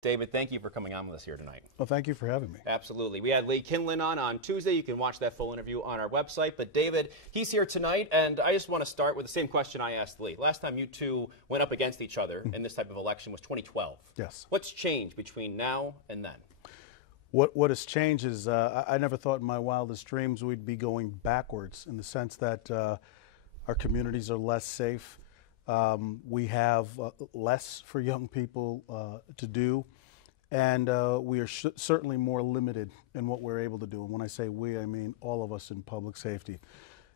David, thank you for coming on with us here tonight. Well, thank you for having me. Absolutely. We had Lee Kindlon on Tuesday. You can watch that full interview on our website. But David, he's here tonight, and I just want to start with the same question I asked Lee. Last time you two went up against each other in this type of election was 2012. Yes. What's changed between now and then? What has changed is I never thought in my wildest dreams we'd be going backwards in the sense that our communities are less safe. We have less for young people to do, and we are certainly more limited in what we're able to do. And when I say we, I mean all of us in public safety.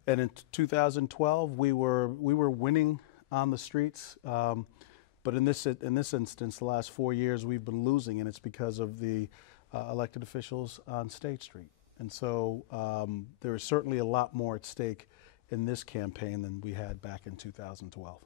And in 2012, we were winning on the streets, but in this instance, the last 4 years, we've been losing, and it's because of the elected officials on State Street. And so there is certainly a lot more at stake in this campaign than we had back in 2012.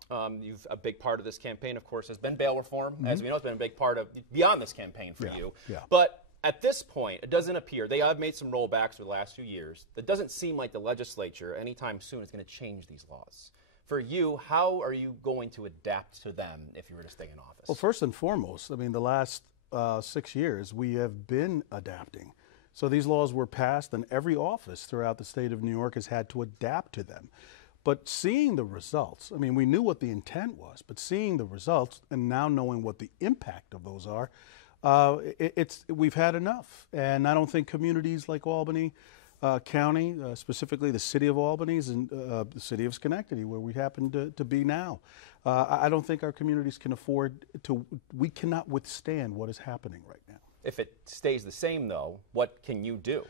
A big part of this campaign, of course, has been bail reform. As we know, it's been a big part of beyond this campaign for you. Yeah. But at this point, it doesn't appear, they have made some rollbacks for the last few years. It doesn't seem like the legislature anytime soon is going to change these laws. For you, how are you going to adapt to them if you were to stay in office? Well, first and foremost, I mean, the last 6 years, we have been adapting. So these laws were passed, and every office throughout the state of New York has had to adapt to them. But seeing the results, I mean, we knew what the intent was, but seeing the results and now knowing what the impact of those are, we've had enough. And I don't think communities like Albany County, specifically the city of Albany and the city of Schenectady, where we happen to be now, I don't think our communities can afford to, we cannot withstand what is happening right now. If it stays the same, though, what can you do?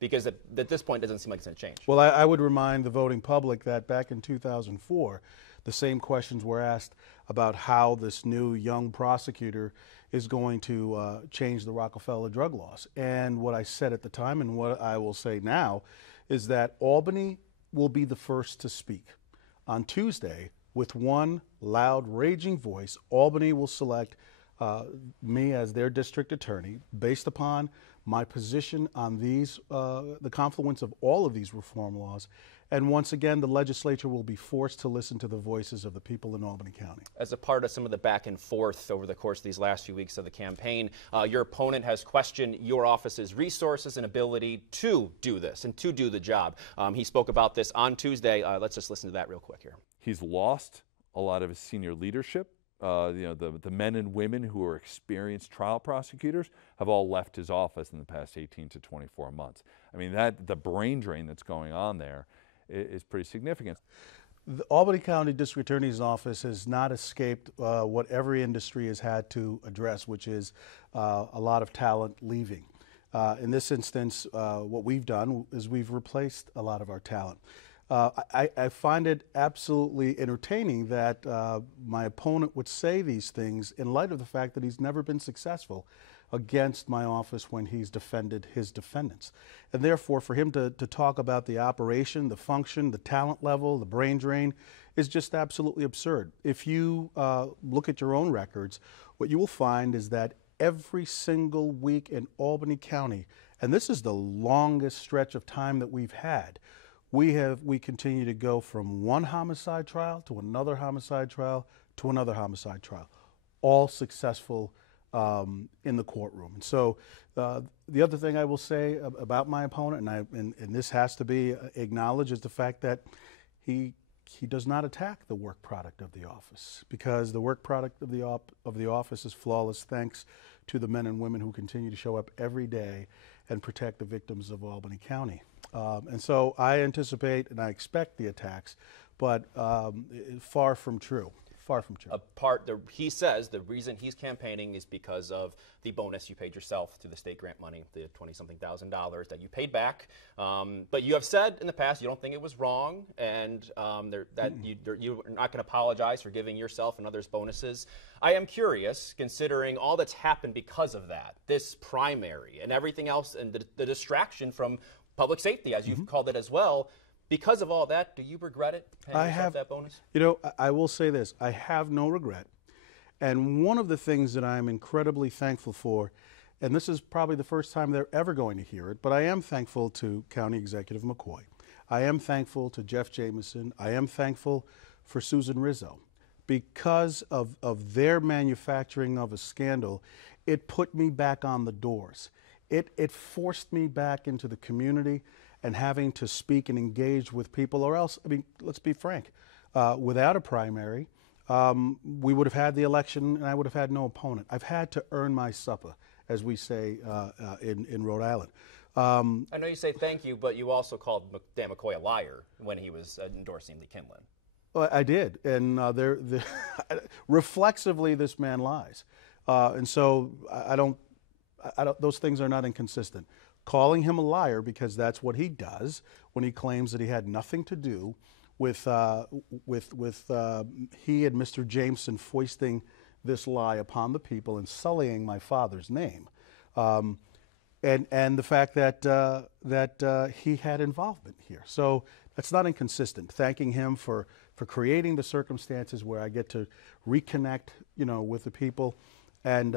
Because at this point, it doesn't seem like it's going to change. Well, I would remind the voting public that back in 2004, the same questions were asked about how this new young prosecutor is going to change the Rockefeller drug laws. And what I said at the time and what I will say now is that Albany will be the first to speak. On Tuesday, with one loud, raging voice, Albany will select me as their district attorney based upon my position on these, the confluence of all of these reform laws. And once again, the legislature will be forced to listen to the voices of the people in Albany County. As a part of some of the back and forth over the course of these last few weeks of the campaign, your opponent has questioned your office's resources and ability to do this and to do the job. He spoke about this on Tuesday. Let's just listen to that real quick here. He's lost a lot of his senior leadership. The men and women who are experienced trial prosecutors have all left his office in the past 18 to 24 months. I mean, the brain drain that's going on there is pretty significant. The Albany County District Attorney's Office has not escaped what every industry has had to address, which is a lot of talent leaving. In this instance, what we've done is we've replaced a lot of our talent. I find it absolutely entertaining that my opponent would say these things in light of the fact that he's never been successful against my office when he's defended his defendants. And therefore, for him to talk about the operation, the function, the talent level, the brain drain is just absolutely absurd. If you look at your own records, what you will find is that every single week in Albany County, and this is the longest stretch of time that we've had, we continue to go from one homicide trial to another homicide trial to another homicide trial, all successful in the courtroom. And so the other thing I will say about my opponent, and this has to be acknowledged, is the fact that he does not attack the work product of the office, because the work product of the office is flawless thanks to the men and women who continue to show up every day and protect the victims of Albany County. And so I anticipate and I expect the attacks, but far from true. Far from true. He says the reason he's campaigning is because of the bonus you paid yourself through the state grant money, the $20-something thousand that you paid back. But you have said in the past you don't think it was wrong, and that you're not going to apologize for giving yourself and others bonuses. I am curious, considering all that's happened because of that, this primary and everything else, and the distraction from public safety, as you've called it as well. Because of all that, do you regret it, paying yourself that bonus? You know, I will say this. I have no regret. And one of the things that I'm incredibly thankful for, and this is probably the first time they're ever going to hear it, but I am thankful to County Executive McCoy. I am thankful to Jeff Jameson. I am thankful for Susan Rizzo. Because of their manufacturing of a scandal it put me back on the doors. It forced me back into the community and having to speak and engage with people, or else, I mean, let's be frank, without a primary, we would have had the election and I would have had no opponent. I've had to earn my supper, as we say in Rhode Island. I know you say thank you, but you also called Dan McCoy a liar when he was endorsing Lee Kindlon. Well, I did, and reflexively, this man lies, and so I don't. Those things are not inconsistent. Calling him a liar because that's what he does when he claims that he had nothing to do with he and Mr. Jameson foisting this lie upon the people and sullying my father's name, and the fact that he had involvement here. So that's not inconsistent. Thanking him for creating the circumstances where I get to reconnect, with the people, and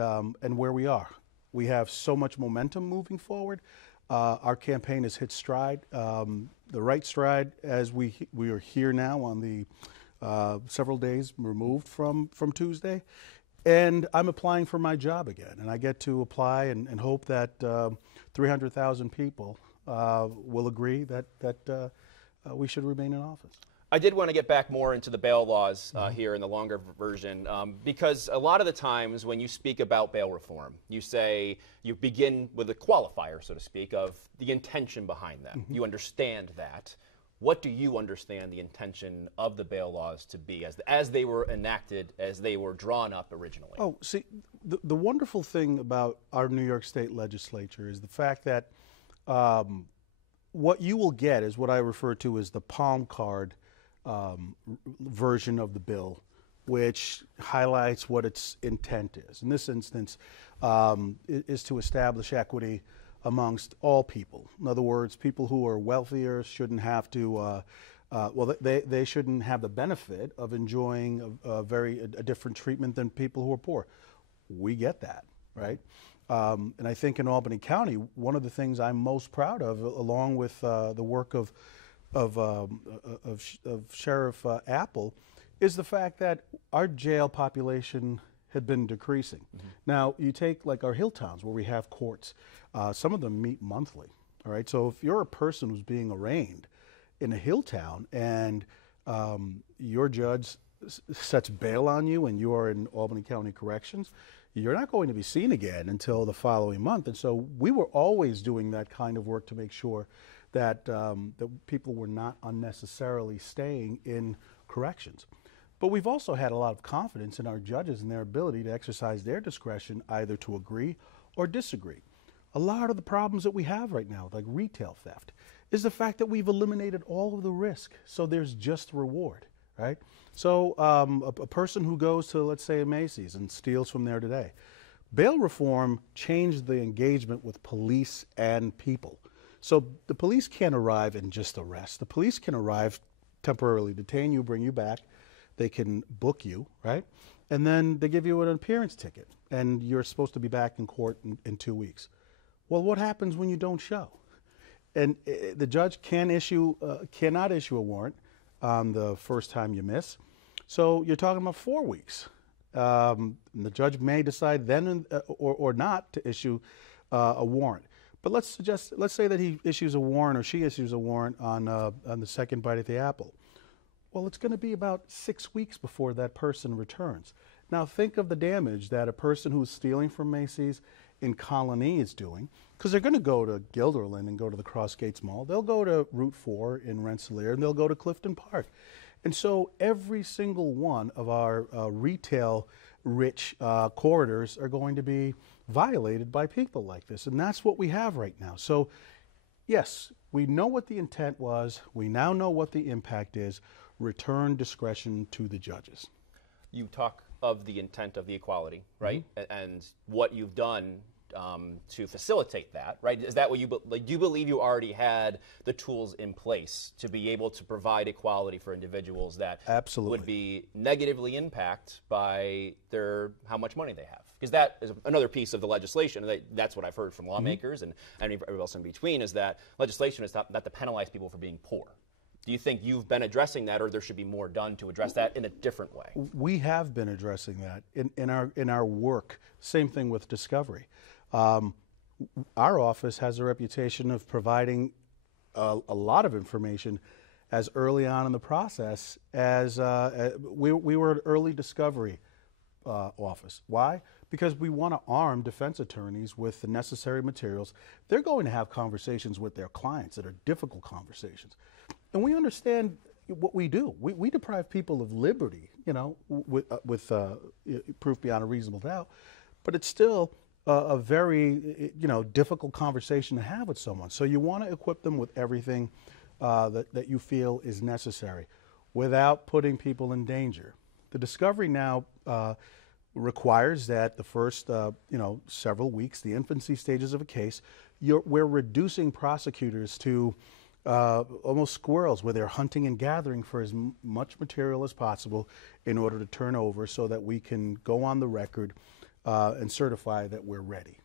where we are. We have so much momentum moving forward. Our campaign has hit stride, the right stride, as we are here now on the several days removed from Tuesday. And I'm applying for my job again. And I get to apply and hope that 300,000 people will agree that we should remain in office. I did want to get back more into the bail laws here in the longer version, because a lot of the times when you speak about bail reform, you say you begin with a qualifier, so to speak, of the intention behind them. You understand that. What do you understand the intention of the bail laws to be as they were enacted, as they were drawn up originally? Oh, see, the wonderful thing about our New York State legislature is the fact that what you will get is what I refer to as the palm card version of the bill, which highlights what its intent is. In this instance, is to establish equity amongst all people. In other words, people who are wealthier shouldn't have to, they shouldn't have the benefit of enjoying a different treatment than people who are poor. We get that, right? And I think in Albany County, one of the things I'm most proud of, along with the work of Sheriff Apple, is the fact that our jail population had been decreasing. Now, you take like our hill towns where we have courts. Some of them meet monthly, all right? So if you're a person who's being arraigned in a hill town and your judge sets bail on you and you are in Albany County Corrections, you're not going to be seen again until the following month. And so we were always doing that kind of work to make sure that, that people were not unnecessarily staying in corrections. But we've also had a lot of confidence in our judges and their ability to exercise their discretion either to agree or disagree. A lot of the problems that we have right now, like retail theft, is the fact that we've eliminated all of the risk, so there's just reward, right? So a person who goes to, let's say, a Macy's and steals from there today, bail reform changed the engagement with police and people. So the police can't arrive and just arrest. The police can arrive, temporarily detain you, bring you back. They can book you, right? And then they give you an appearance ticket, and you're supposed to be back in court in 2 weeks. Well, what happens when you don't show? And the judge cannot issue a warrant on the first time you miss. So you're talking about 4 weeks. And the judge may decide then or not to issue a warrant. But let's say that he issues a warrant or she issues a warrant on the second bite at the apple. Well, it's going to be about 6 weeks before that person returns. Now think of the damage that a person who's stealing from Macy's in Colony is doing, because they're going to go to Guilderland and go to the Cross Gates Mall. They'll go to Route 4 in Rensselaer, and they'll go to Clifton Park. And so every single one of our retail-rich corridors are going to be violated by people like this. And that's what we have right now. So, yes, we know what the intent was. We now know what the impact is. Return discretion to the judges. You talk of the intent of the equality, right? And what you've done to facilitate that, right? Is that what you do you believe you already had the tools in place to be able to provide equality for individuals that absolutely would be negatively impacted by how much money they have? Because that is another piece of the legislation. That's what I've heard from lawmakers and everybody else in between, is that legislation is not to penalize people for being poor. Do you think you've been addressing that, or there should be more done to address that in a different way? We have been addressing that in our work. Same thing with discovery. Our office has a reputation of providing a lot of information as early on in the process as we were an early discovery office. Why? Because we want to arm defense attorneys with the necessary materials. They're going to have conversations with their clients that are difficult conversations. And we understand what we do. We deprive people of liberty, you know, with proof beyond a reasonable doubt. But it's still a very, you know, difficult conversation to have with someone. So you want to equip them with everything that you feel is necessary without putting people in danger. The discovery now requires that the first, you know, several weeks, the infancy stages of a case, we're reducing prosecutors to almost squirrels, where they're hunting and gathering for as much material as possible in order to turn over so that we can go on the record and certify that we're ready.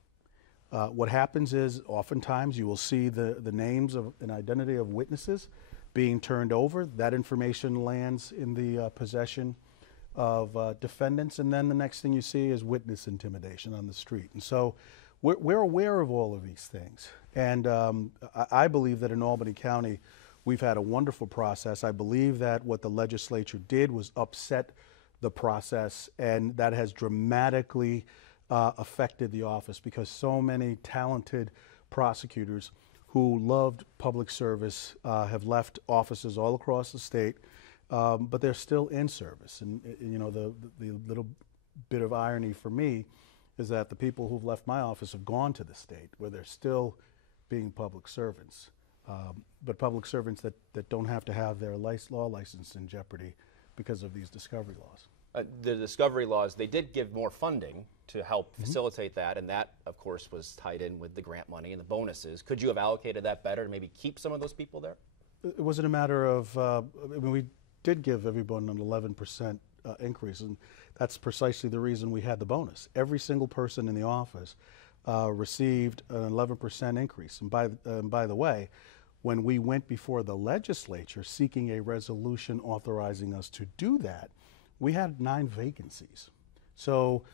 What happens is oftentimes you will see the names of an identity of witnesses being turned over. That information lands in the possession of defendants, and then the next thing you see is witness intimidation on the street. And so we're aware of all of these things. And I believe that in Albany County, we've had a wonderful process. I believe that what the legislature did was upset the process, and that has dramatically affected the office, because so many talented prosecutors who loved public service have left offices all across the state, but they're still in service. And you know, the little bit of irony for me is that the people who've left my office have gone to the state, where they're still being public servants, but public servants that don't have to have their law license in jeopardy because of these discovery laws. The discovery laws, they did give more funding to help facilitate that, and that, of course, was tied in with the grant money and the bonuses. Could you have allocated that better to maybe keep some of those people there? It wasn't a matter of, I mean, we did give everyone an 11% increase, and that's precisely the reason we had the bonus. Every single person in the office received an 11% increase. And by the way, when we went before the legislature seeking a resolution authorizing us to do that, we had 9 vacancies. So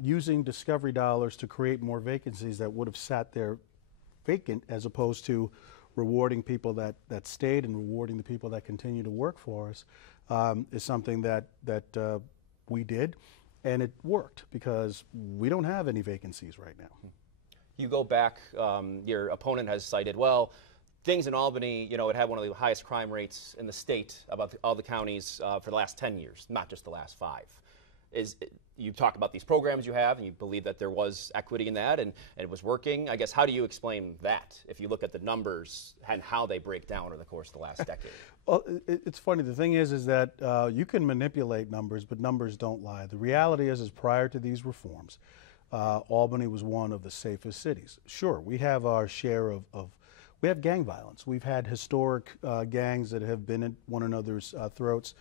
using discovery dollars to create more vacancies that would have sat there vacant, as opposed to rewarding people that stayed and rewarding the people that continue to work for us, is something that we did, and it worked, because we don't have any vacancies right now. You go back, your opponent has cited, well, things in Albany, you know, it had one of the highest crime rates in the state, about all the counties for the last 10 years, not just the last 5. You talk about these programs you have, and you believe that there was equity in that, and it was working. I guess, how do you explain that, if you look at the numbers and how they break down over the course of the last decade? Well, it's funny. The thing is that you can manipulate numbers, but numbers don't lie. The reality is prior to these reforms, Albany was one of the safest cities. Sure, we have our share of we have gang violence. We've had historic gangs that have been at one another's throats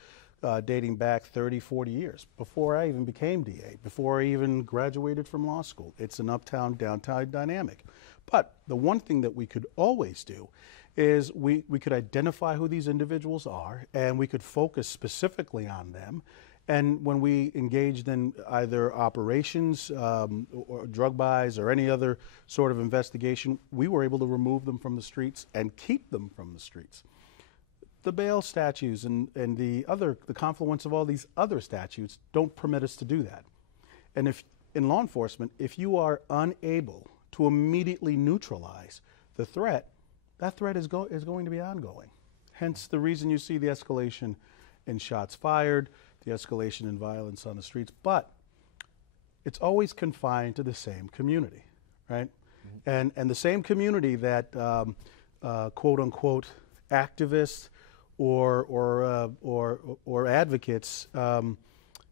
dating back 30, 40 years, before I even became DA, before I even graduated from law school. It's an uptown, downtown dynamic. But the one thing that we could always do is we could identify who these individuals are, and we could focus specifically on them. And when we engaged in either operations or drug buys or any other sort of investigation, we were able to remove them from the streets and keep them from the streets. The bail statutes and the confluence of all these other statutes don't permit us to do that. And if in law enforcement, if you are unable to immediately neutralize the threat, that threat is going to be ongoing. Hence the reason you see the escalation in shots fired, the escalation in violence on the streets, but it's always confined to the same community, right? And the same community that quote unquote activists or advocates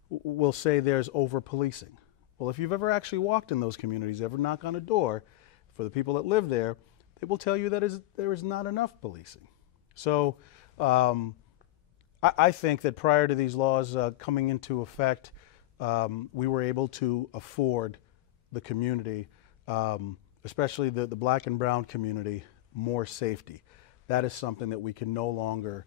will say there's over-policing. Well, if you've ever actually walked in those communities, ever knock on a door, for the people that live there, they will tell you that there is not enough policing. So I think that prior to these laws coming into effect, we were able to afford the community, especially the black and brown community, more safety. That is something that we can no longer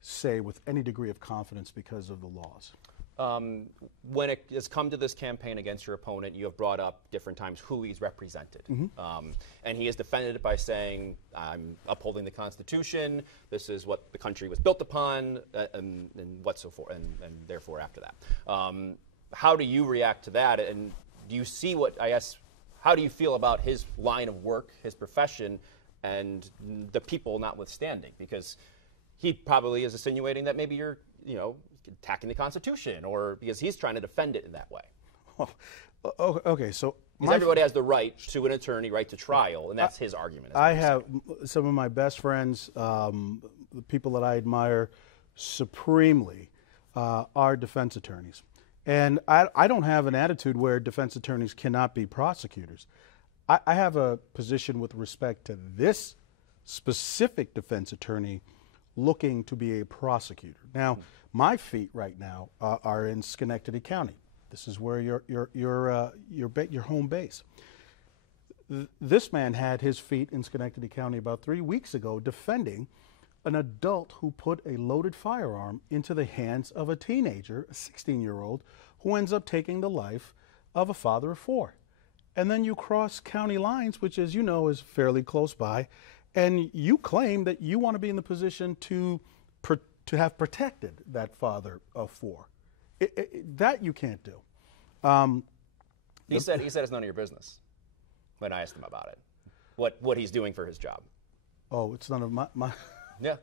say with any degree of confidence because of the laws. When it has come to this campaign against your opponent, you have brought up different times who he's represented. And he has defended it by saying, I'm upholding the Constitution, this is what the country was built upon, and what so forth, and therefore after that. How do you react to that? And do you see what, I guess, how do you feel about his line of work, his profession, and the people notwithstanding? Because he probably is insinuating that maybe you're, attacking the Constitution, or because he's trying to defend it in that way. Oh, okay, so everybody has the right to an attorney, right to trial, and that's his argument. I have some of my best friends, the people that I admire supremely, are defense attorneys. And I don't have an attitude where defense attorneys cannot be prosecutors. I have a position with respect to this specific defense attorney looking to be a prosecutor. Now, my feet right now are in Schenectady County. This is where your home base. This man had his feet in Schenectady County about 3 weeks ago defending an adult who put a loaded firearm into the hands of a teenager, a 16-year-old, who ends up taking the life of a father of 4. And then you cross county lines, which, as you know, is fairly close by, and you claim that you want to be in the position to have protected that father of 4. That you can't do. He said it's none of your business when I asked him about it. What he's doing for his job. Oh, it's none of my Yeah.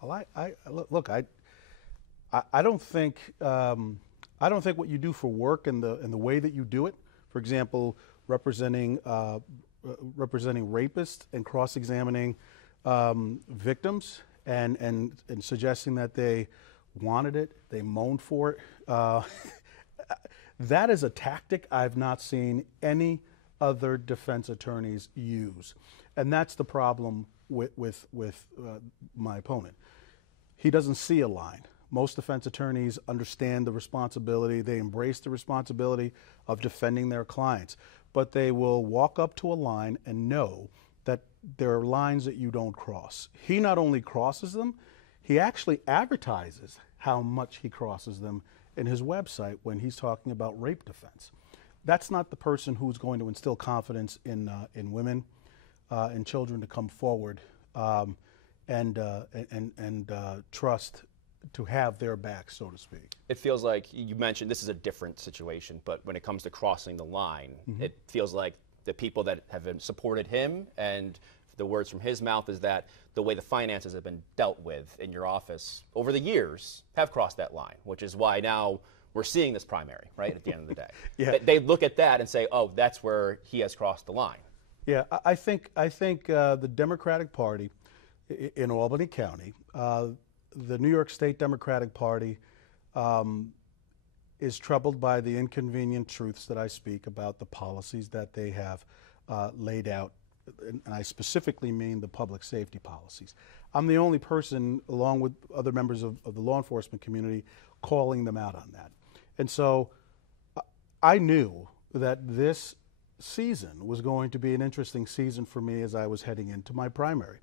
Well, I don't think what you do for work and the way that you do it, for example, representing rapists and cross-examining victims and suggesting that they wanted it, they moaned for it. That is a tactic I've not seen any other defense attorneys use, and that's the problem with my opponent. He doesn't see a line. Most defense attorneys understand the responsibility. They embrace the responsibility of defending their clients, but they will walk up to a line and know that there are lines that you don't cross. He not only crosses them, he actually advertises how much he crosses them in his website when he's talking about rape defense. That's not the person who's going to instill confidence in women and children to come forward and trust to have their back, so to speak. It feels like you mentioned this is a different situation, but when it comes to crossing the line, it feels like the people that have supported him, and the words from his mouth is that the way the finances have been dealt with in your office over the years have crossed that line, which is why now we're seeing this primary, right, at the end of the day. Yeah. They look at that and say, oh, that's where he has crossed the line. Yeah, I think the Democratic Party in Albany County, the New York State Democratic Party is troubled by the inconvenient truths that I speak about the policies that they have laid out, and I specifically mean the public safety policies. I'm the only person, along with other members of the law enforcement community, calling them out on that. And so I knew that this season was going to be an interesting season for me as I was heading into my primary.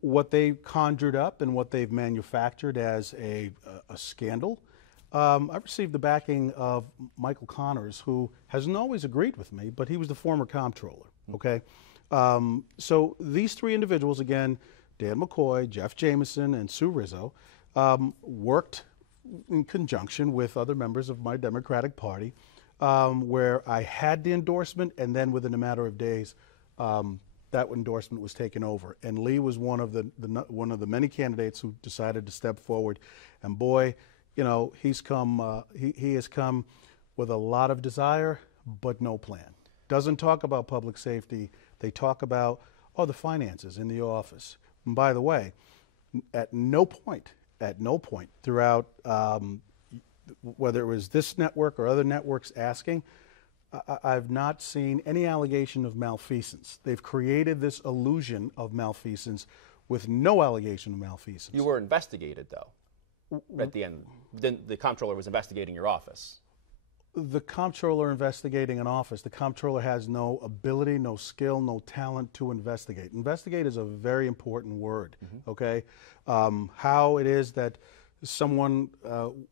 What they conjured up and what they've manufactured as a scandal, I received the backing of Michael Connors, who hasn't always agreed with me, but he was the former comptroller, okay? So these 3 individuals, again, Dan McCoy, Jeff Jameson, and Sue Rizzo, worked in conjunction with other members of my Democratic Party, where I had the endorsement, and then within a matter of days, that endorsement was taken over. And Lee was one of the many candidates who decided to step forward. And boy, he's come. He has come with a lot of desire, but no plan. Doesn't talk about public safety. They talk about the finances in the office. And by the way, at no point throughout, whether it was this network or other networks asking, I've not seen any allegation of malfeasance. They've created this illusion of malfeasance with no allegation of malfeasance. You were investigated, though, at the end. Then the comptroller was investigating your office. the comptroller investigating an office, the comptroller has no ability, no skill, no talent to investigate. Investigate is a very important word, okay? How it is that someone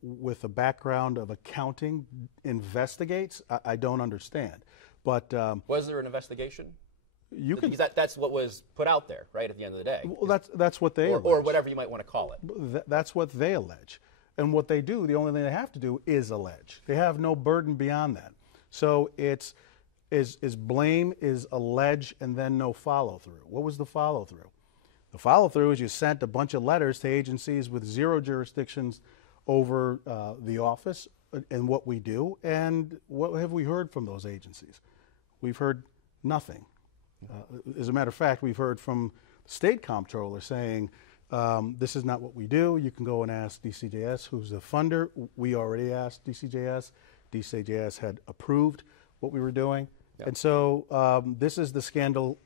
with a background of accounting investigates, I don't understand. But was there an investigation? You can. Because that's what was put out there, right, at the end of the day. Well, that's what they allege. Or whatever you might want to call it. That's what they allege. And what they do, the only thing they have to do is allege. They have no burden beyond that. So it's blame, is allege, and then no follow-through. What was the follow-through? The follow-through is you sent a bunch of letters to agencies with zero jurisdictions over the office and what we do. And what have we heard from those agencies? We've heard nothing. As a matter of fact, we've heard from the state comptroller saying, this is not what we do. You can go and ask DCJS, who's the funder. We already asked DCJS. DCJS had approved what we were doing. Yep. And so this is the scandal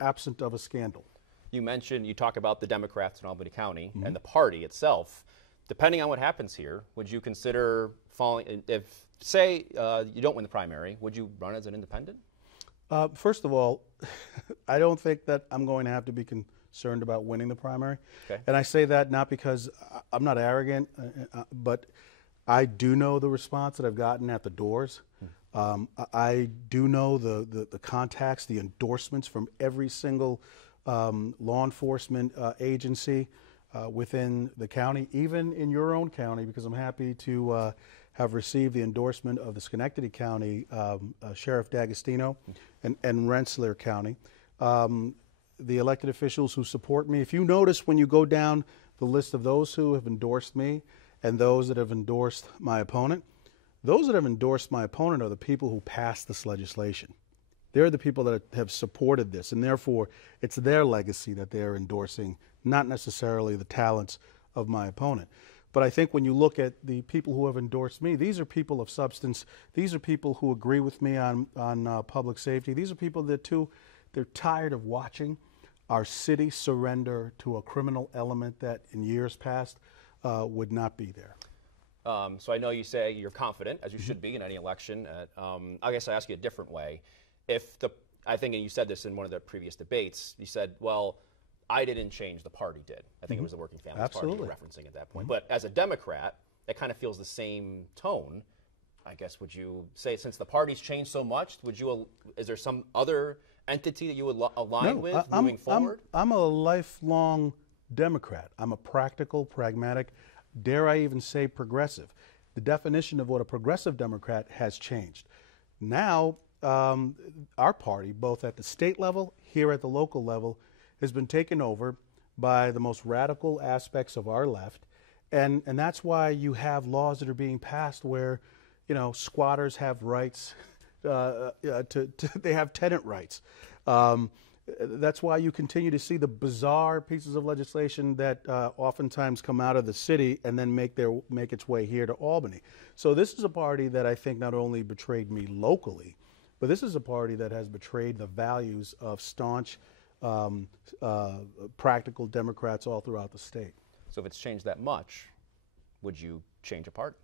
absent of a scandal. You talk about the Democrats in Albany County and the party itself. Depending on what happens here, would you consider falling, if, say, you don't win the primary, would you run as an independent? First of all, I don't think that I'm going to have to be concerned about winning the primary. Okay. And I say that not because I'm not arrogant, but I do know the response that I've gotten at the doors. I do know the contacts, the endorsements from every single law enforcement agency within the county, even in your own county, because I'm happy to have received the endorsement of the Schenectady County Sheriff D'Agostino and Rensselaer County. The elected officials who support me, if you notice when you go down the list of those who have endorsed me and those that have endorsed my opponent, those that have endorsed my opponent are the people who passed this legislation. They're the people that have supported this, and therefore it's their legacy that they're endorsing, not necessarily the talents of my opponent. But I think when you look at the people who have endorsed me, these are people of substance. These are people who agree with me on public safety. These are people that, too, they're tired of watching our city surrender to a criminal element that in years past would not be there. So I know you say you're confident, as you should be in any election. I guess I ask you a different way. I think, and you said this in one of the previous debates, you said, well, I didn't change, the party did. I think it was the Working Families Party you were referencing at that point. But as a Democrat, it kind of feels the same tone. I guess, would you say, since the party's changed so much, is there some other entity that you would align with moving forward? I'm a lifelong Democrat. I'm a practical, pragmatic, dare I even say progressive. The definition of what a progressive Democrat has changed. Now, our party, both at the state level, here at the local level, has been taken over by the most radical aspects of our left. And that's why you have laws that are being passed where, you know, squatters have rights, they have tenant rights. That's why you continue to see the bizarre pieces of legislation that oftentimes come out of the city and then make its way here to Albany. So this is a party that I think not only betrayed me locally, but this is a party that has betrayed the values of staunch, practical Democrats all throughout the state. So if it's changed that much, would you change a party?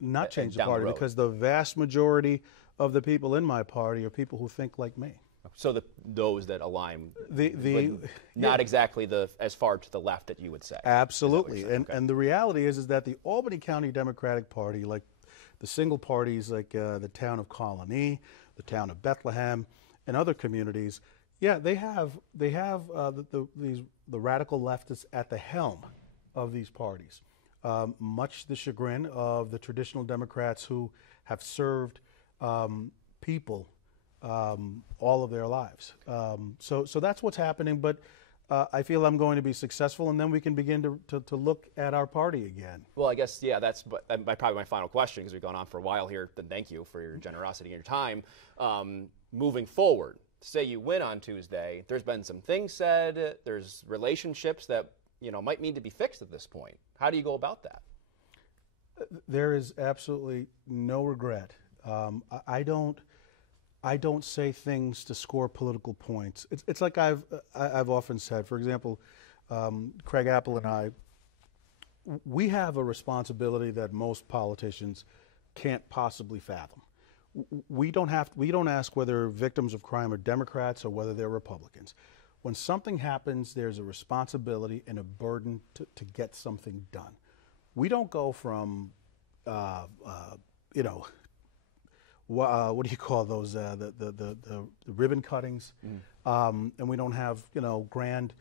Not change the party, because the vast majority of the people in my party are people who think like me. So those that align, not exactly as far to the left that you would say. Absolutely, and the reality is that the Albany County Democratic Party, like the single parties like the town of Colony, the town of Bethlehem, and other communities, yeah, they have the radical leftists at the helm of these parties, much to the chagrin of the traditional Democrats who have served people all of their lives. So that's what's happening, but I feel I'm going to be successful, and then we can begin to look at our party again. Well, I guess, yeah, that's probably my final question, because we've gone on for a while here. Then thank you for your generosity and your time. Moving forward, say you win on Tuesday, there's been some things said, there's relationships that, you know, might need to be fixed at this point. How do you go about that? There is absolutely no regret. I don't say things to score political points. It's like I've often said. For example, Craig Apple and I, we have a responsibility that most politicians can't possibly fathom. we don't ask whether victims of crime are Democrats or whether they're Republicans. When something happens, there's a responsibility and a burden to get something done. We don't go from, you know, what do you call those, the ribbon cuttings, and we don't have, you know, grand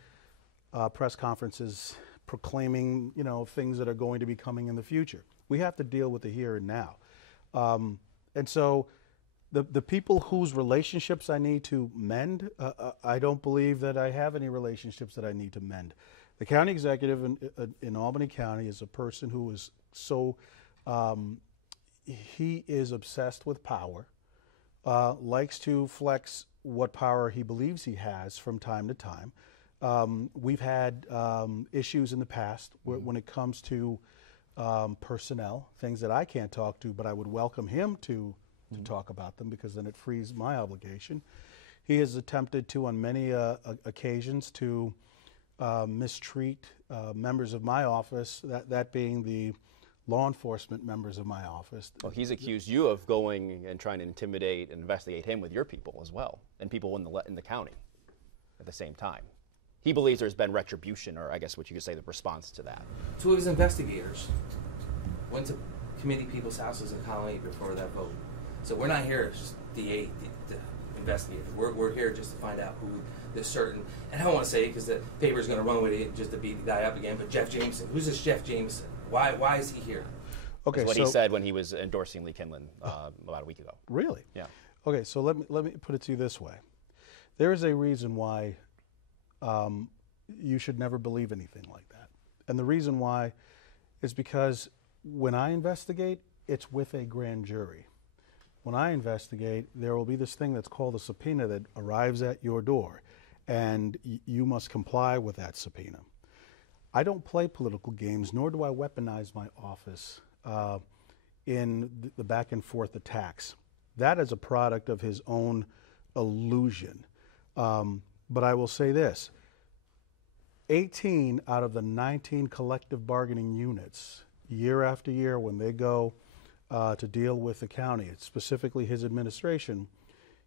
press conferences proclaiming, you know, things that are going to be coming in the future. We have to deal with the here and now. And so the people whose relationships I need to mend, I don't believe that I have any relationships that I need to mend. The county executive in Albany County is a person who is so, he is obsessed with power, likes to flex what power he believes he has from time to time. We've had issues in the past when it comes to personnel, things that I can't talk to, but I would welcome him to talk about them because then it frees my obligation. He has attempted to, on many occasions, to mistreat members of my office, that being the law enforcement members of my office. Well, he's accused you of going and trying to intimidate and investigate him with your people as well, and people in the county at the same time. He believes there's been retribution, or I guess what you could say, the response to that. Two of his investigators went to committee people's houses in Colony before that vote. So we're not here as just the investigators. We're here just to find out who this certain, and I don't want to say it because the paper's going to run with it just to beat the guy up again, but Jeff Jameson. Who's this Jeff Jameson? Why is he here? Okay, that's what he said when he was endorsing Lee Kindlon about a week ago. Really? Yeah. Okay, so let me put it to you this way. There is a reason why you should never believe anything like that. And the reason why is because when I investigate, it's with a grand jury. When I investigate, there will be this thing that's called a subpoena that arrives at your door, and you must comply with that subpoena. I don't play political games, nor do I weaponize my office in the back and forth attacks. That is a product of his own illusion. But I will say this, 18 out of the 19 collective bargaining units, year after year when they go to deal with the county, specifically his administration,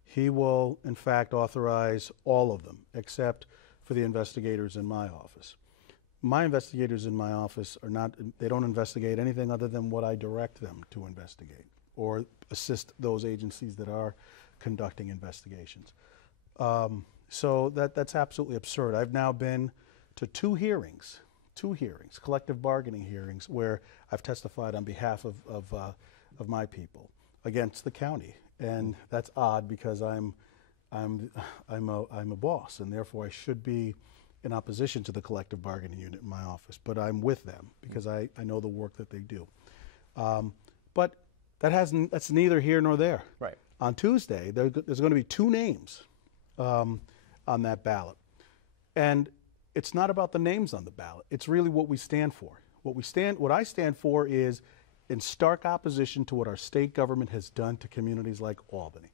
he will in fact authorize all of them except for the investigators in my office. My investigators in my office they don't investigate anything other than what I direct them to investigate or assist those agencies that are conducting investigations. So that's absolutely absurd. I've now been to two hearings, collective bargaining hearings, where I've testified on behalf of my people against the county, and that's odd because I'm a boss, and therefore I should be in opposition to the collective bargaining unit in my office, but I'm with them because I know the work that they do. But that's neither here nor there. Right. On Tuesday, there's going to be two names on that ballot, and it's not about the names on the ballot. It's really what we stand for. What I stand for is in stark opposition to what our state government has done to communities like Albany.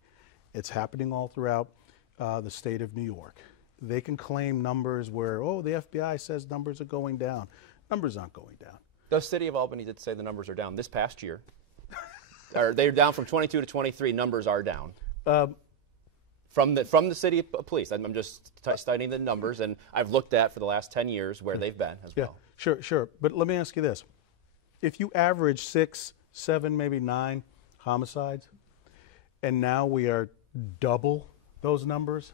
It's happening all throughout the state of New York. They can claim numbers where, oh, the FBI says numbers are going down. Numbers aren't going down. The city of Albany did say the numbers are down this past year. They're down from 22 to 23. Numbers are down. From the city police. I'm just studying the numbers, and I've looked at for the last 10 years where they've been as well. Sure. But let me ask you this. If you average 6, 7, maybe 9 homicides, and now we are double those numbers,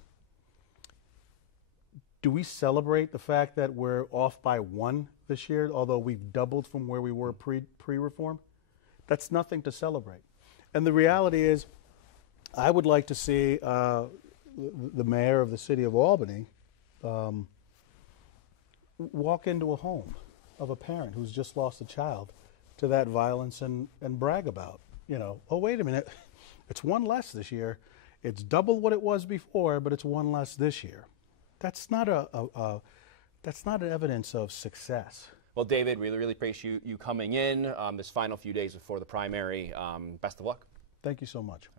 do we celebrate the fact that we're off by 1 this year, although we've doubled from where we were pre-reform? That's nothing to celebrate. And the reality is, I would like to see the mayor of the city of Albany walk into a home of a parent who's just lost a child to that violence and brag about, oh, wait a minute, it's 1 less this year. It's double what it was before, but it's 1 less this year. That's not that's not an evidence of success. Well, David, really appreciate you coming in this final few days before the primary. Best of luck. Thank you so much.